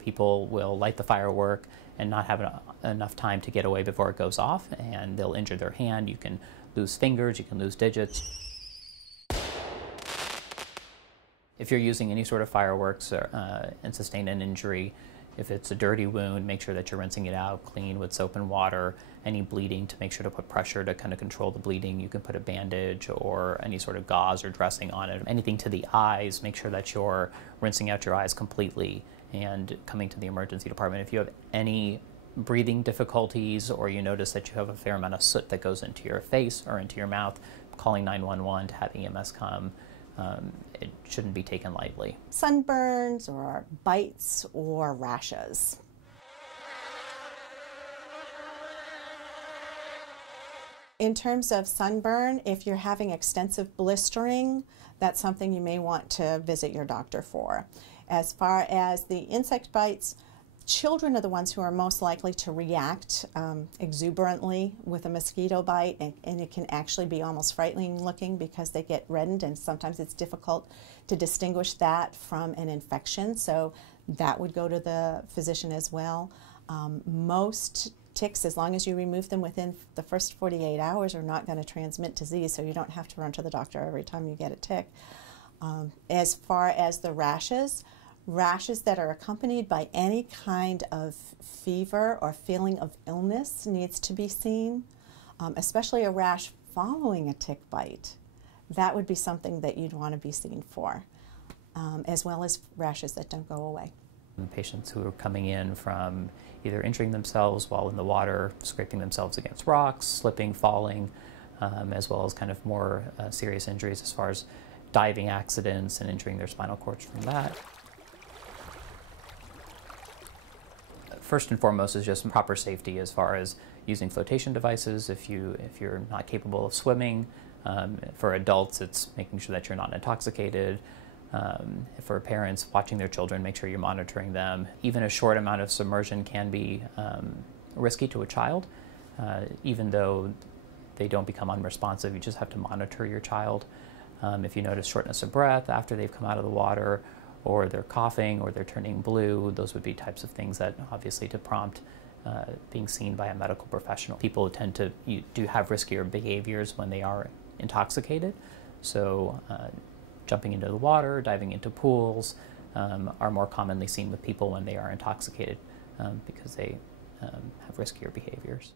People will light the firework and not have enough time to get away before it goes off, and they'll injure their hand. You can lose fingers, you can lose digits. If you're using any sort of fireworks and sustain an injury, if it's a dirty wound, make sure that you're rinsing it out clean with soap and water. Any bleeding, to make sure to put pressure to kind of control the bleeding. You can put a bandage or any sort of gauze or dressing on it. Anything to the eyes, make sure that you're rinsing out your eyes completely and coming to the emergency department. If you have any breathing difficulties or you notice that you have a fair amount of soot that goes into your face or into your mouth, calling 911 to have EMS come. It shouldn't be taken lightly. Sunburns or bites or rashes. In terms of sunburn, if you're having extensive blistering, that's something you may want to visit your doctor for. As far as the insect bites, children are the ones who are most likely to react exuberantly with a mosquito bite, and it can actually be almost frightening looking because they get reddened, and sometimes it's difficult to distinguish that from an infection, so that would go to the physician as well. Most ticks, as long as you remove them within the first 48 hours, are not going to transmit disease, so you don't have to run to the doctor every time you get a tick. As far as the rashes that are accompanied by any kind of fever or feeling of illness needs to be seen, especially a rash following a tick bite. That would be something that you'd want to be seen for, as well as rashes that don't go away. Patients who are coming in from either injuring themselves while in the water, scraping themselves against rocks, slipping, falling, as well as kind of more serious injuries as far as diving accidents and injuring their spinal cords from that. First and foremost is just proper safety as far as using flotation devices if you're not capable of swimming. For adults, it's making sure that you're not intoxicated. For parents watching their children, make sure you're monitoring them. Even a short amount of submersion can be risky to a child, even though they don't become unresponsive. You just have to monitor your child. If you notice shortness of breath after they've come out of the water, or they're coughing, or they're turning blue, those would be types of things that obviously to prompt being seen by a medical professional. People tend to do have riskier behaviors when they are intoxicated, so jumping into the water, diving into pools are more commonly seen with people when they are intoxicated because they have riskier behaviors.